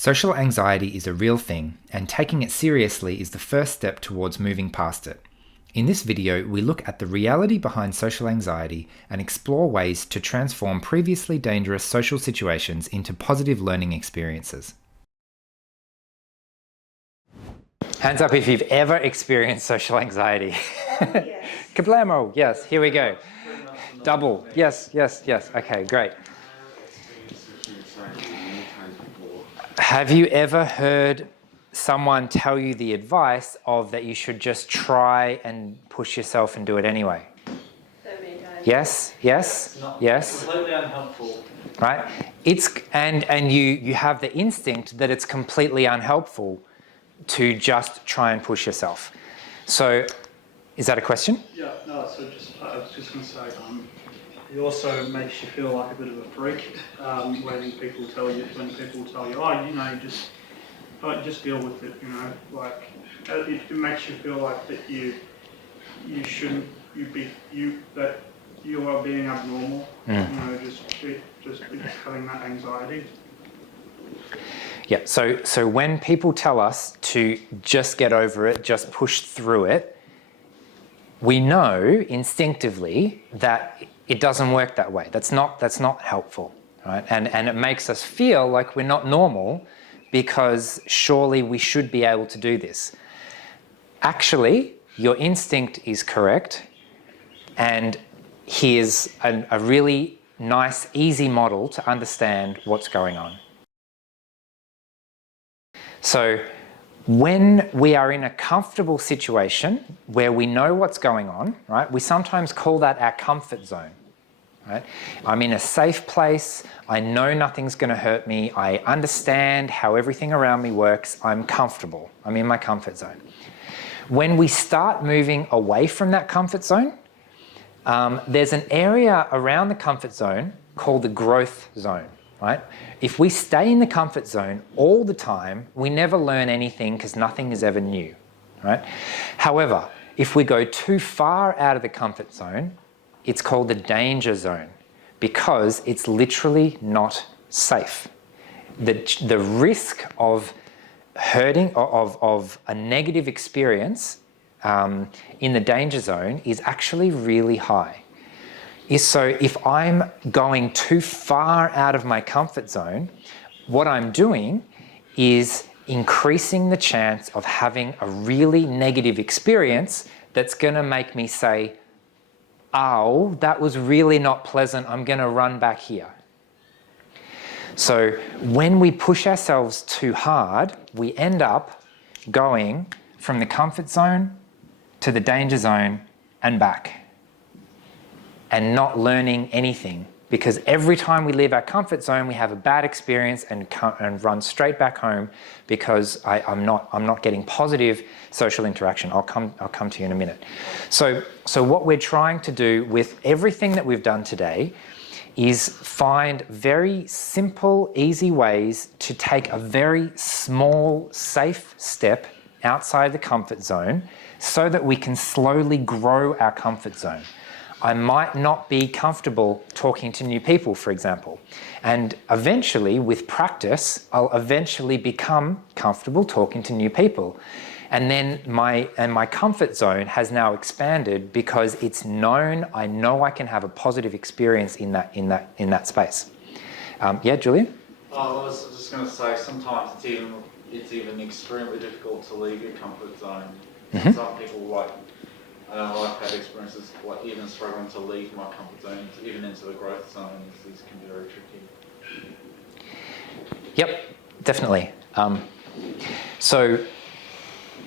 Social anxiety is a real thing, and taking it seriously is the first step towards moving past it. In this video, we look at the reality behind social anxiety and explore ways to transform previously dangerous social situations into positive learning experiences. Hands up if you've ever experienced social anxiety. Yes. Kablamo! Yes, here we go. Double. Yes. Okay, great. Have you ever heard someone tell you the advice of that you should just try and push yourself and do it anyway? Yes. Completely unhelpful. Right? And you have the instinct that it's completely unhelpful to just try and push yourself. So, is that a question? Yeah. No. So I was just going to say, it also makes you feel like a bit of a freak when people tell you, oh, just deal with it. Like it makes you feel like that you shouldn't that you are being abnormal. Just having that anxiety. Yeah. So when people tell us to just get over it, just push through it, we know instinctively that it doesn't work that way. That's not helpful, right? And it makes us feel like we're not normal because surely we should be able to do this. Actually, your instinct is correct, and here's a really nice, easy model to understand what's going on. So, when we are in a comfortable situation where we know what's going on, right, we sometimes call that our comfort zone. Right? I'm in a safe place, I know nothing's going to hurt me, I understand how everything around me works, I'm comfortable, I'm in my comfort zone. When we start moving away from that comfort zone, there's an area around the comfort zone called the growth zone. Right? If we stay in the comfort zone all the time, we never learn anything because nothing is ever new. Right? However, if we go too far out of the comfort zone, it's called the danger zone because it's literally not safe. The risk of hurting, of a negative experience in the danger zone is actually really high. So if I'm going too far out of my comfort zone, what I'm doing is increasing the chance of having a really negative experience that's going to make me say, oh, that was really not pleasant, I'm going to run back here. So when we push ourselves too hard, we end up going from the comfort zone to the danger zone and back, and not learning anything, because every time we leave our comfort zone, we have a bad experience and run straight back home because I'm not getting positive social interaction. I'll come to you in a minute. So what we're trying to do with everything that we've done today is find very simple, easy ways to take a very small, safe step outside the comfort zone so that we can slowly grow our comfort zone. I might not be comfortable talking to new people, for example. And eventually, with practice, I'll eventually become comfortable talking to new people. And then my comfort zone has now expanded because it's known, I know I can have a positive experience in that space. Yeah, Julian? I was just going to say, sometimes it's even extremely difficult to leave your comfort zone. Mm-hmm. Some people I've had experiences like even struggling to leave my comfort zone, even into the growth zone. This can be very tricky. Yep, definitely.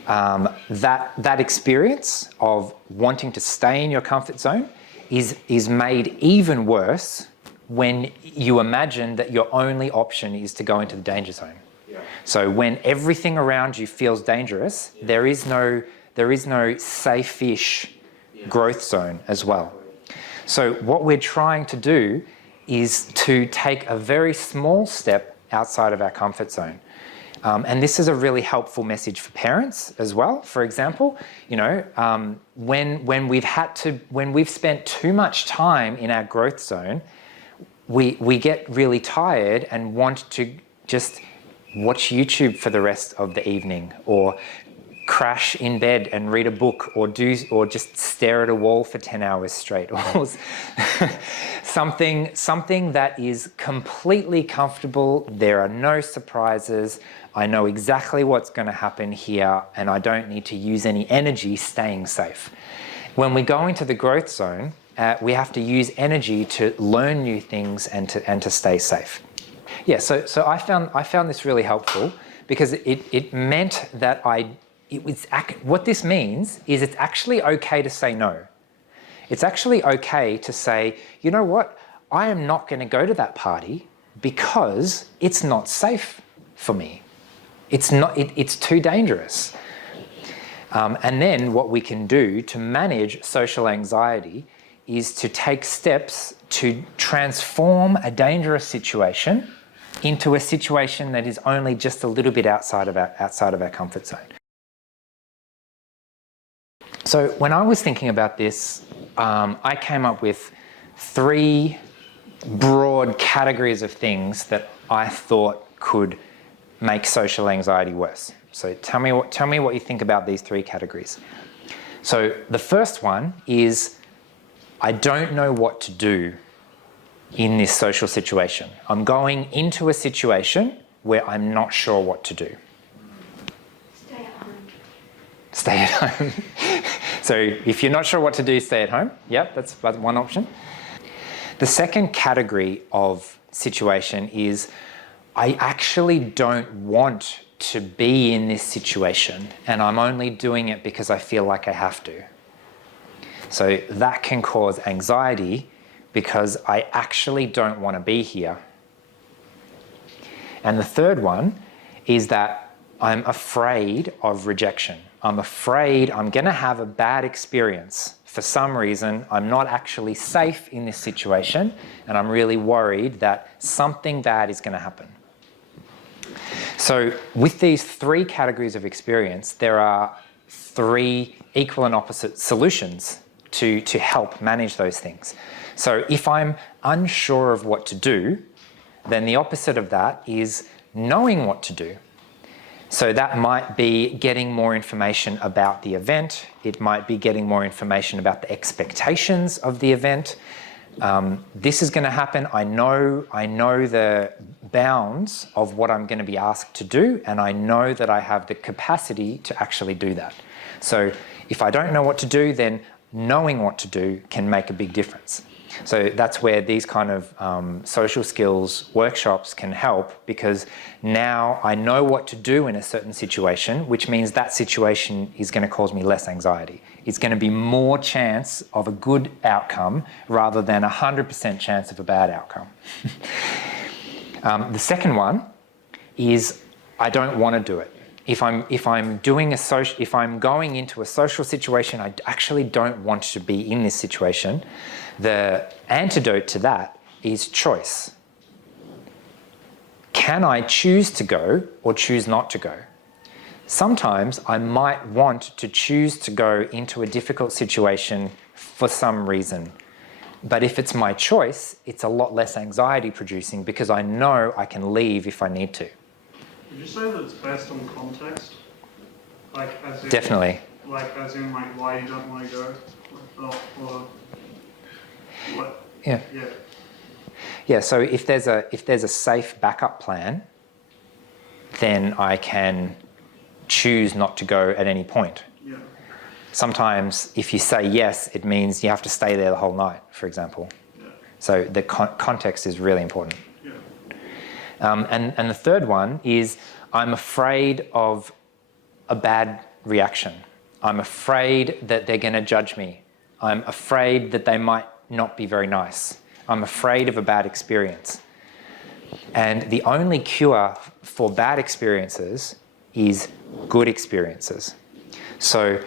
That experience of wanting to stay in your comfort zone is made even worse when you imagine that your only option is to go into the danger zone. Yeah. So when everything around you feels dangerous, yeah, there is no safe-ish growth zone as well. So what we're trying to do is to take a very small step outside of our comfort zone. And this is a really helpful message for parents as well. For example, when we've spent too much time in our growth zone, we get really tired and want to just watch YouTube for the rest of the evening, or crash in bed and read a book, or just stare at a wall for 10 hours straight, or something that is completely comfortable. There are no surprises. I know exactly what's going to happen here, and I don't need to use any energy staying safe. When we go into the growth zone, we have to use energy to learn new things and to stay safe. Yeah, so I found this really helpful, because it meant that what this means is it's actually okay to say no. It's actually okay to say, you know what, I am not going to go to that party because it's not safe for me. It's too dangerous. And then what we can do to manage social anxiety is to take steps to transform a dangerous situation into a situation that is only just a little bit outside of our comfort zone. So when I was thinking about this, I came up with 3 broad categories of things that I thought could make social anxiety worse. So tell me what you think about these 3 categories. So the first one is, I don't know what to do in this social situation. I'm going into a situation where I'm not sure what to do. Stay at home. Stay at home. So if you're not sure what to do, stay at home. Yep, that's one option. The second category of situation is, I actually don't want to be in this situation, and I'm only doing it because I feel like I have to. So that can cause anxiety because I actually don't want to be here. And the third one is that I'm afraid of rejection. I'm afraid I'm going to have a bad experience. For some reason, I'm not actually safe in this situation, and I'm really worried that something bad is going to happen. So with these 3 categories of experience, there are 3 equal and opposite solutions to help manage those things. So if I'm unsure of what to do, then the opposite of that is knowing what to do. So that might be getting more information about the event. It might be getting more information about the expectations of the event. This is going to happen. I know the bounds of what I'm going to be asked to do, and I know that I have the capacity to actually do that. So if I don't know what to do, then knowing what to do can make a big difference. So that's where these kind of social skills workshops can help, because now I know what to do in a certain situation, which means that situation is going to cause me less anxiety. It's going to be more chance of a good outcome rather than 100% chance of a bad outcome. The second one is, I don't want to do it. If I'm going into a social situation, I actually don't want to be in this situation. The antidote to that is choice. Can I choose to go or choose not to go? Sometimes I might want to choose to go into a difficult situation for some reason. But if it's my choice, it's a lot less anxiety producing because I know I can leave if I need to. Would you say that it's based on context? Like, as in, Definitely. Like, as in, like, why you don't want to go? Or what? Yeah. Yeah. Yeah, so if there's a safe backup plan, then I can choose not to go at any point. Yeah. Sometimes if you say yes, it means you have to stay there the whole night, for example. Yeah. So the context is really important. Yeah. And the third one is, I'm afraid of a bad reaction. I'm afraid that they're going to judge me. I'm afraid that they might not be very nice. I'm afraid of a bad experience. And the only cure for bad experiences is good experiences. So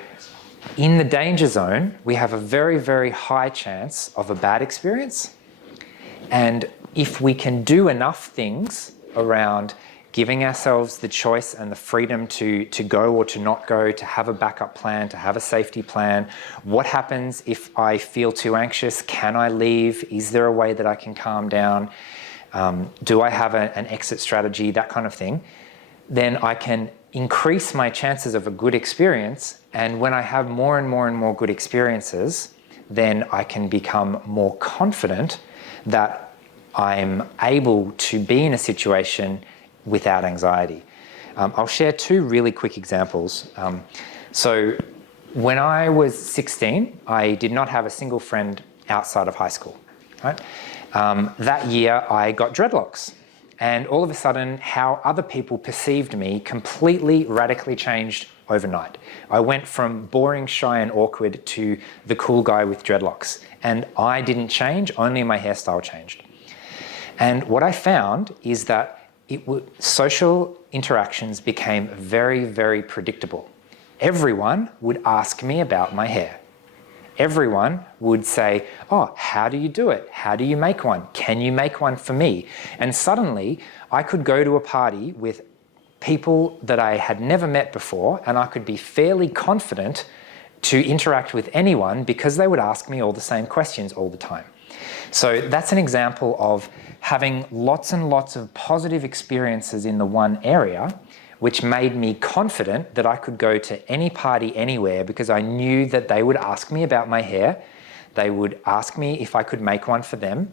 in the danger zone, we have a very, very high chance of a bad experience. And if we can do enough things around giving ourselves the choice and the freedom to go or to not go, to have a backup plan, to have a safety plan. What happens if I feel too anxious? Can I leave? Is there a way that I can calm down? Do I have an exit strategy? That kind of thing. then I can increase my chances of a good experience. And when I have more and more and more good experiences, then I can become more confident that I'm able to be in a situation without anxiety. I'll share two really quick examples. So when I was 16, I did not have a single friend outside of high school. Right? That year, I got dreadlocks. And all of a sudden, how other people perceived me completely radically changed overnight. I went from boring, shy and awkward to the cool guy with dreadlocks. And I didn't change, only my hairstyle changed. And what I found is that social interactions became very, very predictable. Everyone would ask me about my hair. Everyone would say, oh, how do you do it? How do you make one? Can you make one for me? And suddenly I could go to a party with people that I had never met before, and I could be fairly confident to interact with anyone because they would ask me all the same questions all the time. So that's an example of having lots and lots of positive experiences in the one area, which made me confident that I could go to any party anywhere because I knew that they would ask me about my hair, they would ask me if I could make one for them,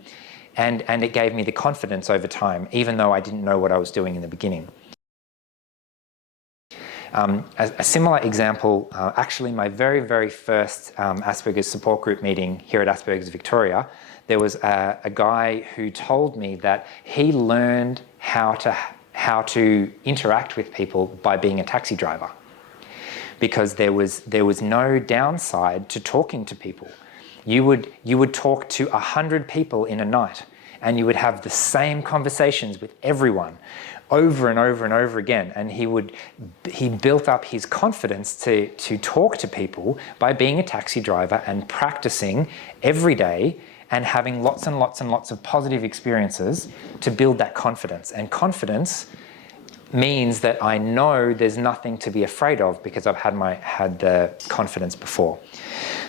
and it gave me the confidence over time, even though I didn't know what I was doing in the beginning. A similar example, actually my very, very first Asperger's support group meeting here at Asperger's Victoria, there was a guy who told me that he learned how to interact with people by being a taxi driver, because there was no downside to talking to people. You would talk to 100 people in a night, and you would have the same conversations with everyone over and over and over again. And he built up his confidence to talk to people by being a taxi driver and practicing every day and having lots and lots and lots of positive experiences to build that confidence. And confidence means that I know there's nothing to be afraid of because I've had the confidence before.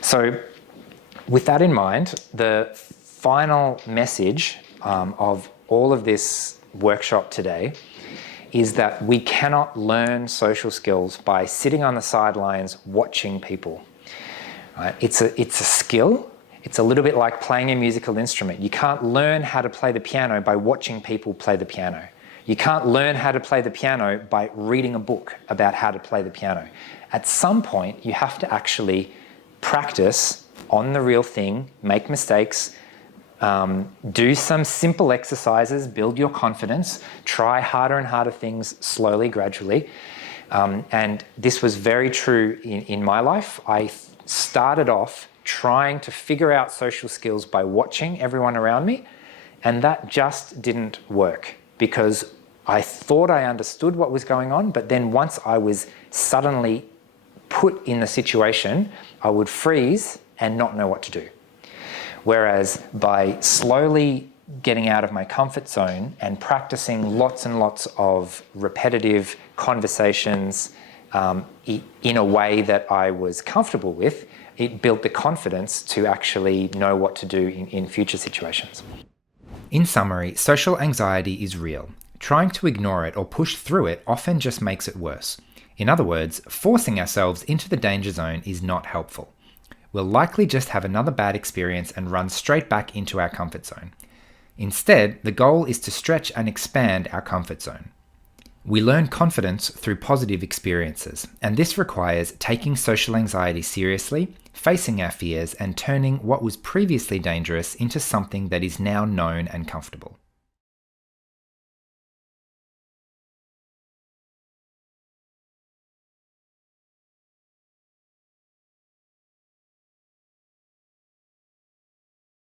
So with that in mind, the final message of all of this workshop today is that we cannot learn social skills by sitting on the sidelines watching people. Right? It's a skill. It's a little bit like playing a musical instrument. You can't learn how to play the piano by watching people play the piano. You can't learn how to play the piano by reading a book about how to play the piano. At some point, you have to actually practice on the real thing, make mistakes, do some simple exercises, build your confidence, try harder and harder things slowly, gradually. And this was very true in my life. I started off trying to figure out social skills by watching everyone around me, and that just didn't work because I thought I understood what was going on, but then once I was suddenly put in the situation, I would freeze and not know what to do. Whereas by slowly getting out of my comfort zone and practicing lots and lots of repetitive conversations in a way that I was comfortable with, it built the confidence to actually know what to do in future situations. In summary, social anxiety is real. Trying to ignore it or push through it often just makes it worse. In other words, forcing ourselves into the danger zone is not helpful. We'll likely just have another bad experience and run straight back into our comfort zone. Instead, the goal is to stretch and expand our comfort zone. We learn confidence through positive experiences, and this requires taking social anxiety seriously, facing our fears, and turning what was previously dangerous into something that is now known and comfortable.